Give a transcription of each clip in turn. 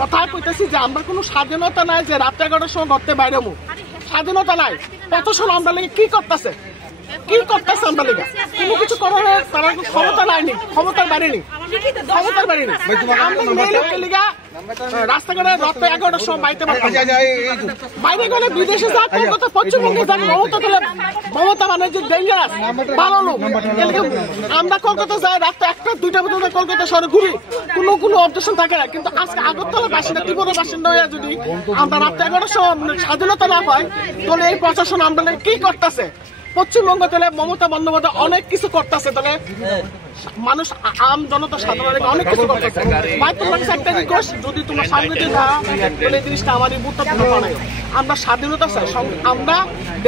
কথায় কইতেছি যে আমরা কোনো স্বাধীনতা নাই যে রাত 11টার সময় ঘরতে বাইরে স্বাধীনতা নাই। কত সময় আমরা লেগে কি করতেছে আমরা লেগে কোনো কিছু করার তারা ক্ষমতা নাইনি, ক্ষমতার বাড়িনি, রাস্তাঘাটে রাত 11টার সময় বাইরে গেলে বিদেশে যা কলকাতা পশ্চিমবঙ্গে যান মমতা মানে যে ডেঞ্জারাস ভালো লোক। আমরা কলকাতা যাই রাত 1টা 2টা পর্যন্ত কলকাতা শহরে ঘুরি, কোনো অবজেকশন থাকে না। কিন্তু আজকে আগরতলা বাসিন্দা ত্রিপুরার বাসিন্দা হয়ে যদি আমরা রাত 11টার সময় স্বাধীনতা না পাই তাহলে এই প্রশাসন আমরা কি করতেছে? পশ্চিমবঙ্গ তাহলে মমতা বন্দ্যোপাধ্যায় অনেক কিছু করতেছে, তাহলে মানুষ আম জনতা সাধারণ অনেক কিছু করতেছে। ভাই তোমার কাছে একটা রিকোয়েস্ট, যদি তোমার সামনে যে না এই জিনিসটা আমাদের বুঝতে পারে, আমরা স্বাধীনতা চাই, আমরা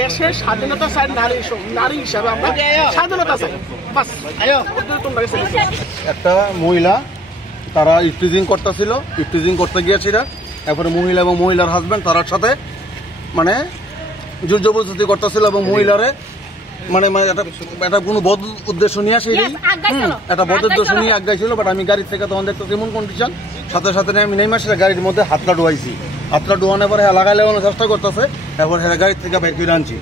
দেশের স্বাধীনতা চাই, নারী হিসাবে আমরা স্বাধীনতা চাই। বাস একটা মহিলা তারা ইফটিজিং করতেছিল, ইফটিজিং করতে গিয়েছিল, এরপরে মহিলা এবং মহিলার হাজবেন্ড তার সাথে মানে জোর জবরদস্তি করতেছিল এবং মহিলারে মানে একটা কোনো বদ উদ্দেশ্য নিয়ে আসে একটা বদ উদ্দেশ্য নিয়ে আগাইছিল। বাট আমি গাড়ি থেকে তখন দেখতেছি এমন কন্ডিশন, সাথে সাথে আমি নেমে আসলে গাড়ির মধ্যে হাতটা ডুয়াইছি, হাতটা ডুয়ানোর পরে হ্যাঁ লাগাই লাগানোর চেষ্টা করতেছে, এরপর হ্যাঁ গাড়ির থেকে বাইর করে আনছি,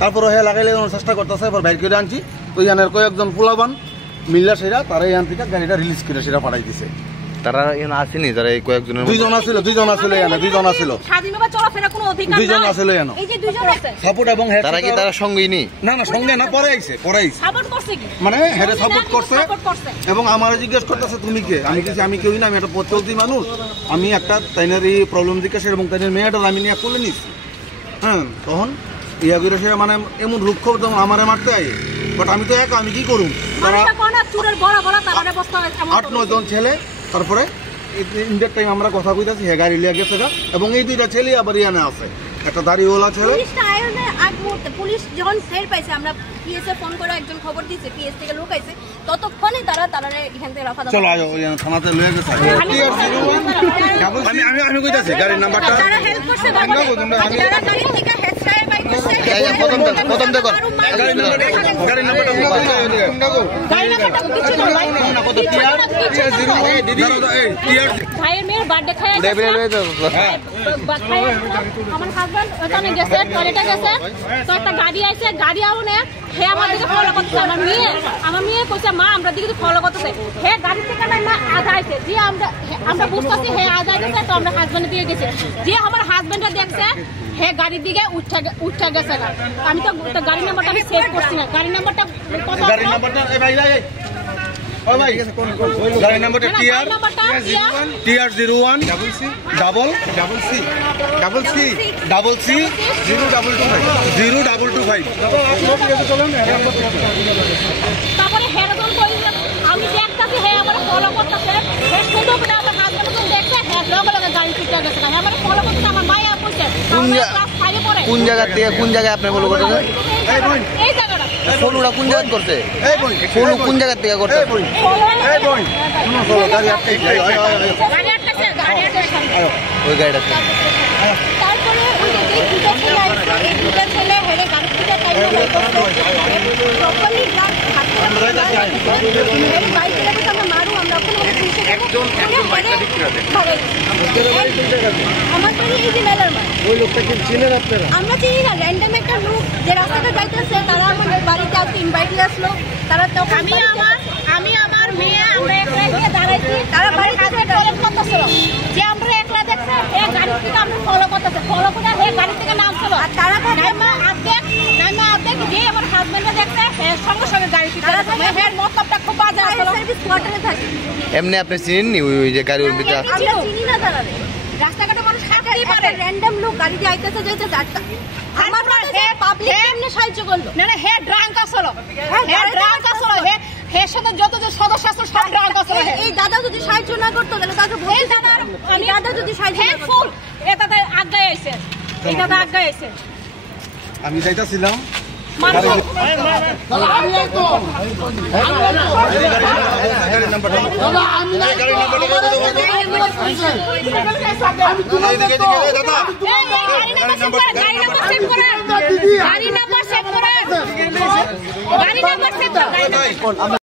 তারপরে হ্যাঁ লাগাই লাগানোর চেষ্টা করতেছে, এরপর বাইর করে আনছি। তো ইয়ানের কয়েকজন পোলাবান মিল্লা সেরা তারা ইয়ান থেকে গাড়িটা রিলিজ করে সেটা পাঠাই দিছে। তারা আসেনি, তারা এই কয়েকজনের দুইজন আছিল সাপোর্ট এবং তারা কি তারা সঙ্গেই নেই? না সঙ্গে না, পরে আইছে মানে হেরে সাপোর্ট করছে এবং আমার জিজ্ঞেস করতেছে তুমি কে? আমি কিছু আমি কেউই না, আমি একটা পথ চলতি মানুষ, আমি একটা তাইনের এই প্রবলেম জিজ্ঞাসা এবং তাইনের মেয়েটা আমি নিয়ে করলে নিচ্ছি। হ্যাঁ তখন ইয়া করে সেটা মানে এমন রুক্ষ যেমন আমারে মারতে আই, বাট আমি তো একা, আমি কি করুন? তারা 8-9 জন ছেলে, তারপরে ইন্ডিয়ার টাইম আমরা কথা কইতাছি হে গাড়ি লিয়া গেছে এবং এই দুইটা ছেলে আবার ইয়ানে আছে, একটা দাড়িওয়ালা ছেলে। পুলিশ যখন ফের পাইছে, আমরা পিএসএ ফোন করে একজন খবর দিয়েছে, পিএস থেকে লোক আইছে, ততক্ষণে তারা এখান থেকে রাখা চলো আয়ো ওই থানাতে লয়ে গেছে। আমি কইতাছি গাড়ির নাম্বারটা যারা হেল্প করছে, যারা গাড়ি থেকে হেডসাই বাইক করছে, প্রথম দেখো গাড়ির নাম্বারটা ভাইয়ের মেয়ের বার্থডে খায় আমার হাজবেন্ড ওখানে গেছে, টয়লেটে গেছে, তো একটা গাড়ি আইছে, গাড়ি আউনে হে আমার দিকে ফলো করতেছে, আমার মেয়ে কইছে মা আমরা দিকে ফলো করতেছে, হে গাড়ি থেকে না আধা আইছে, যে আমরা বুঝতেছি হে আধা গেছে, তো আমরা হাজবেন্ড দিয়ে গেছে, যে আমার হাজবেন্ডটা দেখছে হে গাড়ির দিকে উঠা গেছে। আমি তো গাড়ি নাম্বারটা আমি সেভ করছি না, গাড়ি নাম্বারটা গাড়ি নাম্বারটা TR01 02225। তারপরে হেরজন কইছে আমি দেখতাছি হে আমার ফলো করতেছে, হে সুন্দর করে আমার হাজবেন্ড দেখছে, হে লগে লগে গাড়ি ছুটে গেছে, আমার ফলো করতেছে, আমার মায়া কইছে কোন জায়গা থেকে কোন জায়গায় আপনি ফলো করতেছেন? এই জায়গাটা ফলোটা কোন জায়গা করছে? ফলো কোন জায়গা থেকে করছে? ওই গাড়িটা তারপরে দুটা ছেলে হেরে গাড়ি থেকে মারু আমরা আমার বাড়ি এই যে মেলার মাঠ। ওই লোকটাকে চিনেন আপনারা? আমরা চিনি না, র্যান্ডম একটা লোক যে রাস্তাটা যাইতেছে, তারা আমাদের বাড়িতে আসতে ইনভাইট আসলো, তারা তখন আমি আমার মেয়ে আমরা একলা দাঁড়াইছি, তারা বাড়িতে টয়লেট করতেছিল, যে আমরা একলা দেখছে গাড়ি থেকে আমরা ফলো করতে করতেছে ফলো করে হে গাড়ি থেকে নামছিল আর তারা নাইমা আর্ধেক যে আমার হাজবেন্ডে দেখতে হে সঙ্গে সঙ্গে গাড়ি থেকে হের মতলবটা খুব বাজে আসলে সার্ভিস কোয়ার্টারে থাকে এমনি আপনি চিনেন নি ওই যে গাড়ির ভিতরে আমরা চিনি না দাঁড়ালে রাস্তাঘাটে মানুষ হাঁটতেই পারে র্যান্ডম লোক গাড়ি দিয়ে আইতেছে যাইতেছে আমার হে পাবলিক এমনি সাহায্য করলো না হে ড্রাঙ্ক আসলো হে ড্রাঙ্ক আসলো হে সাথে যত যে সদস্য আছে সব ড্রাঙ্ক আসলো এই দাদা যদি সাহায্য না করতো তাহলে তাকে বলতে দাদা আমি দাদা যদি সাহায্য না করতো এটাতে আগায় আইছে এটাতে আগায় আইছে আমি যাইতাছিলাম গাড়ি নাম্বার সেভ করা